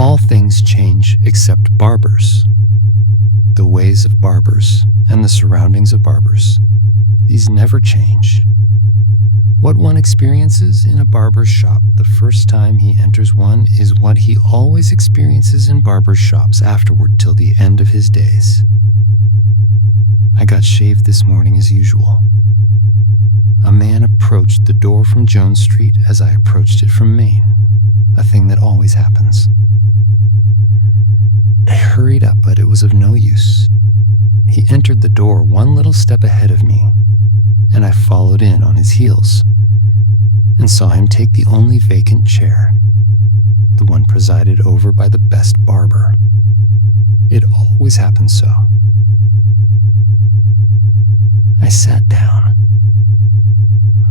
All things change except barbers. The ways of barbers and the surroundings of barbers. These never change. What one experiences in a barber's shop the first time he enters one is what he always experiences in barber shops afterward till the end of his days. I got shaved this morning as usual. A man approached the door from Jones Street as I approached it from Main, a thing that always happens. I hurried up, but it was of no use. He entered the door one little step ahead of me, and I followed in on his heels, and saw him take the only vacant chair, the one presided over by the best barber. It always happens so. I sat down,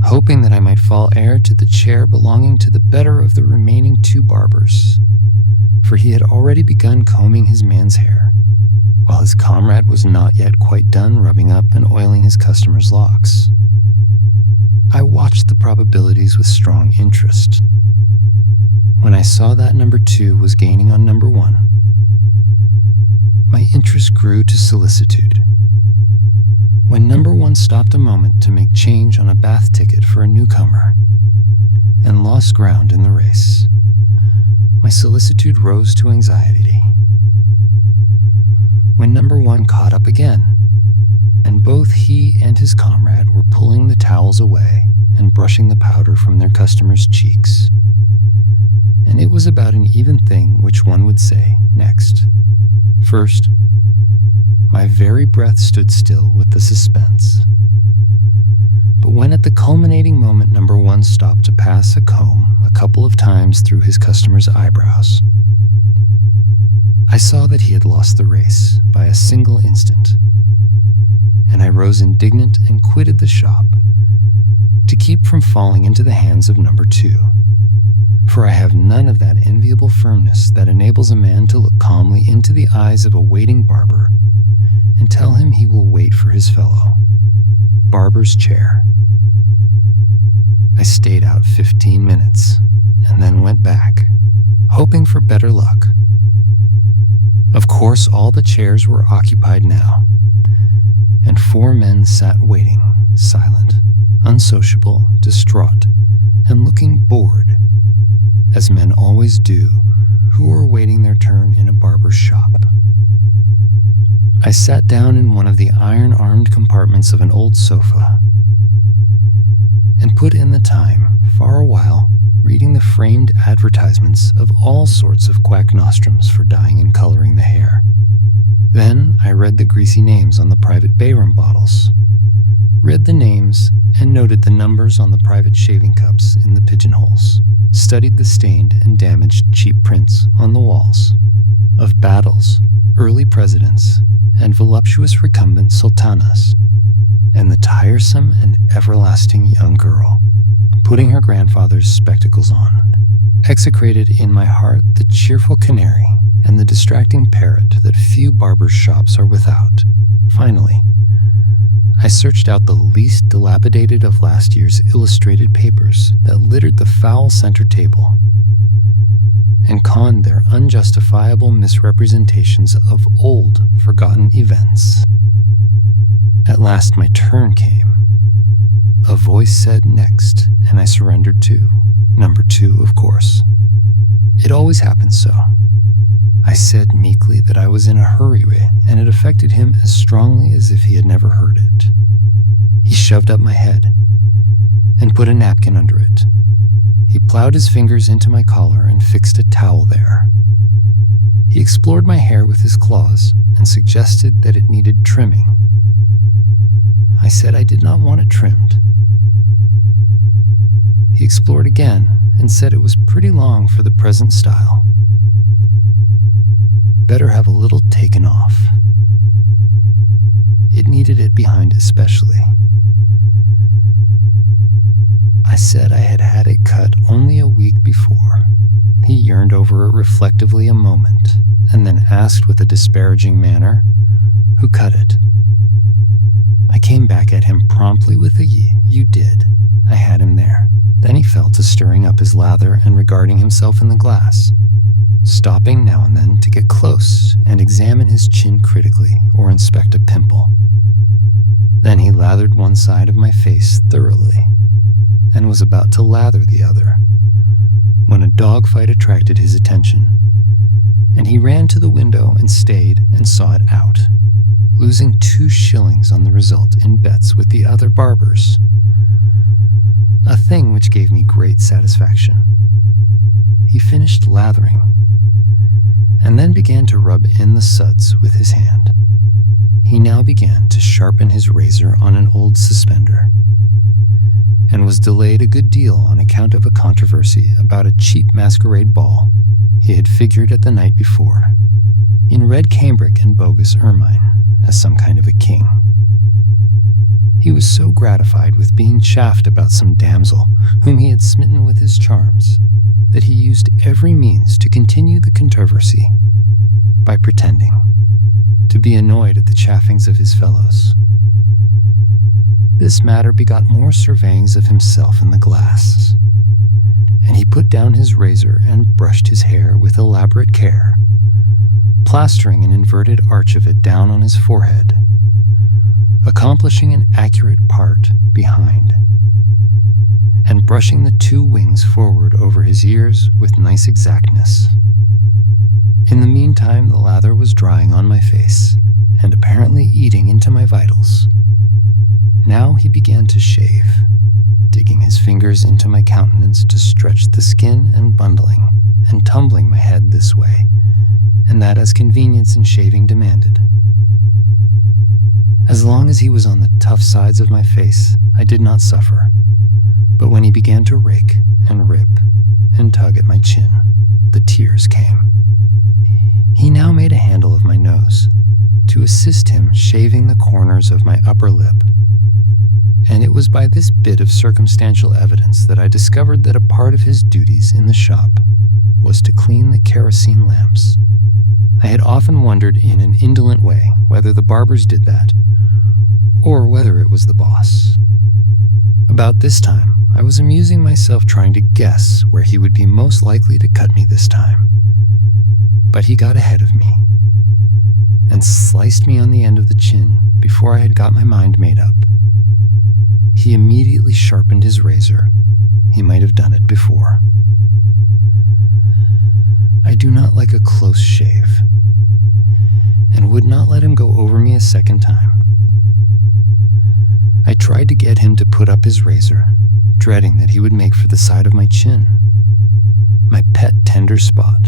hoping that I might fall heir to the chair belonging to the better of the remaining two barbers, for he had already begun combing his man's hair, while his comrade was not yet quite done rubbing up and oiling his customer's locks. I watched the probabilities with strong interest. When I saw that number 2 was gaining on number 1, my interest grew to solicitude. When number 1 stopped a moment to make change on a bath ticket for a newcomer and lost ground in the race, my solicitude rose to anxiety. When number 1 caught up again, and both he and his comrade were pulling the towels away and brushing the powder from their customers' cheeks, and it was about an even thing which one would say next. First, my very breath stood still with the suspense. But when at the culminating moment number 1 stopped to pass a comb a couple of times through his customer's eyebrows, I saw that he had lost the race by a single instant, and I rose indignant and quitted the shop to keep from falling into the hands of number 2, for I have none of that enviable firmness that enables a man to look calmly into the eyes of a waiting barber and tell him he will wait for his fellow. Barber's chair. I stayed out 15 minutes and then went back, hoping for better luck. Of course, all the chairs were occupied now, and 4 men sat waiting, silent, unsociable, distraught, and looking bored, as men always do who are waiting their turn in a barber's shop. I sat down in one of the iron-armed compartments of an old sofa and put in the time for a while reading the framed advertisements of all sorts of quack nostrums for dyeing and coloring the hair. Then I read the greasy names on the private bayroom bottles, read the names and noted the numbers on the private shaving cups in the pigeonholes, studied the stained and damaged cheap prints on the walls of battles, early presidents, and voluptuous recumbent sultanas, and the tiresome and everlasting young girl putting her grandfather's spectacles on, execrated in my heart the cheerful canary and the distracting parrot that few barbers' shops are without. Finally, I searched out the least dilapidated of last year's illustrated papers that littered the foul center table and conned their unjustifiable misrepresentations of old, forgotten events. At last my turn came. A voice said next, and I surrendered to number 2, of course. It always happens so. I said meekly that I was in a hurry, and it affected him as strongly as if he had never heard it. He shoved up my head and put a napkin under it. He plowed his fingers into my collar and fixed a towel there. He explored my hair with his claws and suggested that it needed trimming. I said I did not want it trimmed. He explored again and said it was pretty long for the present style. Better have a little taken off. It needed it behind especially. I said I had had it cut only a week before. He yearned over it reflectively a moment, and then asked with a disparaging manner, "Who cut it?" I came back at him promptly with a "You did." I had him there. Then he fell to stirring up his lather and regarding himself in the glass, stopping now and then to get close and examine his chin critically or inspect a pimple. Then he lathered one side of my face thoroughly and was about to lather the other when a dogfight attracted his attention, and he ran to the window and stayed and saw it out, losing 2 shillings on the result in bets with the other barbers, a thing which gave me great satisfaction. He finished lathering and then began to rub in the suds with his hand. He now began to sharpen his razor on an old suspender, and was delayed a good deal on account of a controversy about a cheap masquerade ball he had figured at the night before, in red cambric and bogus ermine, as some kind of a king. He was so gratified with being chaffed about some damsel whom he had smitten with his charms that he used every means to continue the controversy by pretending to be annoyed at the chaffings of his fellows. This matter begot more surveyings of himself in the glass, and he put down his razor and brushed his hair with elaborate care, plastering an inverted arch of it down on his forehead, accomplishing an accurate part behind, and brushing the 2 wings forward over his ears with nice exactness. In the meantime, the lather was drying on my face and apparently eating into my vitals. Now he began to shave, digging his fingers into my countenance to stretch the skin and bundling and tumbling my head this way and that as convenience in shaving demanded. As long as he was on the tough sides of my face, I did not suffer, but when he began to rake and rip and tug at my chin, the tears came. He now made a handle of my nose to assist him shaving the corners of my upper lip, and it was by this bit of circumstantial evidence that I discovered that a part of his duties in the shop was to clean the kerosene lamps. I had often wondered in an indolent way whether the barbers did that, or whether it was the boss. About this time, I was amusing myself trying to guess where he would be most likely to cut me this time. But he got ahead of me and sliced me on the end of the chin before I had got my mind made up. He immediately sharpened his razor. He might have done it before. I do not like a close shave, and would not let him go over me a second time. I tried to get him to put up his razor, dreading that he would make for the side of my chin, my pet tender spot,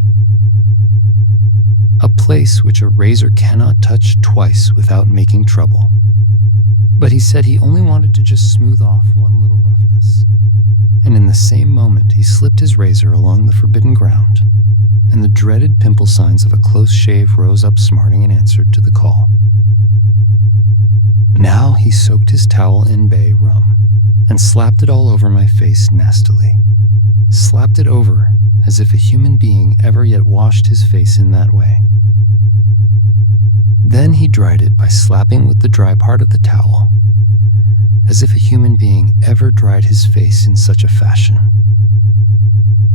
a place which a razor cannot touch twice without making trouble. But he said he only wanted to just smooth off one little roughness, and in the same moment he slipped his razor along the forbidden ground, and the dreaded pimple signs of a close shave rose up smarting and answered to the call. Now he soaked his towel in bay rum and slapped it all over my face nastily, slapped it over as if a human being ever yet washed his face in that way. Then he dried it by slapping with the dry part of the towel, as if a human being ever dried his face in such a fashion.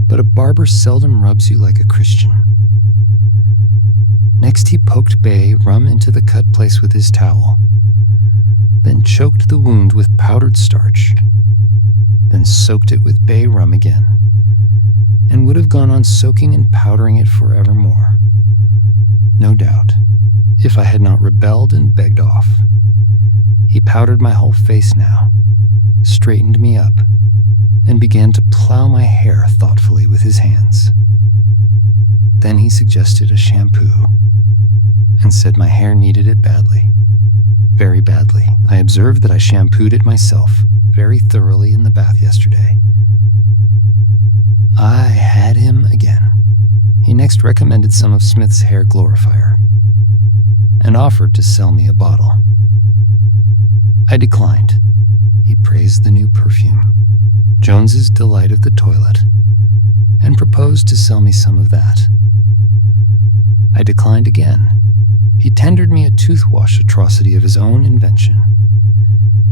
But a barber seldom rubs you like a Christian. Next he poked bay rum into the cut place with his towel, then choked the wound with powdered starch, then soaked it with bay rum again, and would have gone on soaking and powdering it forevermore, no doubt, if I had not rebelled and begged off. He powdered my whole face now, straightened me up, and began to plow my hair thoughtfully with his hands. Then he suggested a shampoo, and said my hair needed it badly. Very badly. I observed that I shampooed it myself very thoroughly in the bath yesterday. I had him again. He next recommended some of Smith's hair glorifier, and offered to sell me a bottle. I declined. He praised the new perfume, Jones's Delight of the Toilet, and proposed to sell me some of that. I declined again. He tendered me a toothwash atrocity of his own invention,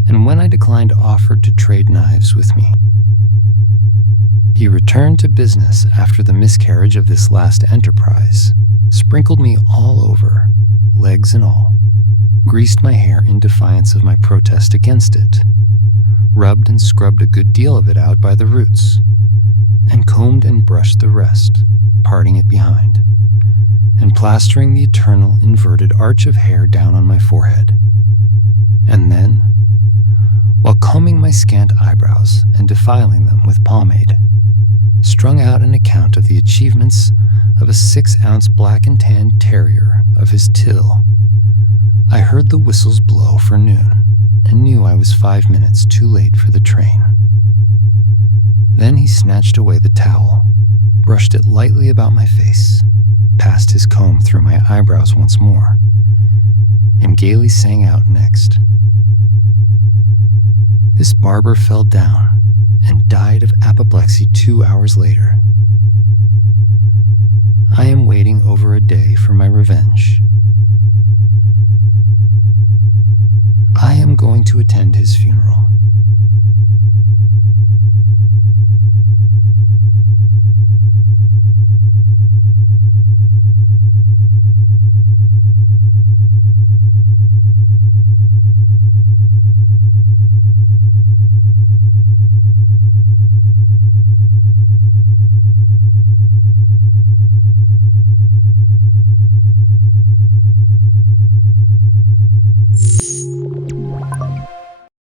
and when I declined, offered to trade knives with me. He He returned to business after the miscarriage of this last enterprise, sprinkled me all over, legs and all, greased my hair in defiance of my protest against it, rubbed and scrubbed a good deal of it out by the roots, and combed and brushed the rest, parting it behind, and plastering the eternal inverted arch of hair down on my forehead. And then, while combing my scant eyebrows and defiling them with pomade, strung out an account of the achievements of a 6-ounce black and tan terrier of his till, I heard the whistles blow for noon and knew I was 5 minutes too late for the train. Then he snatched away the towel, brushed it lightly about my face, passed his comb through my eyebrows once more, and gaily sang out next. This barber fell down and died of apoplexy 2 hours later. I am waiting over a day for my revenge. I am going to attend his funeral.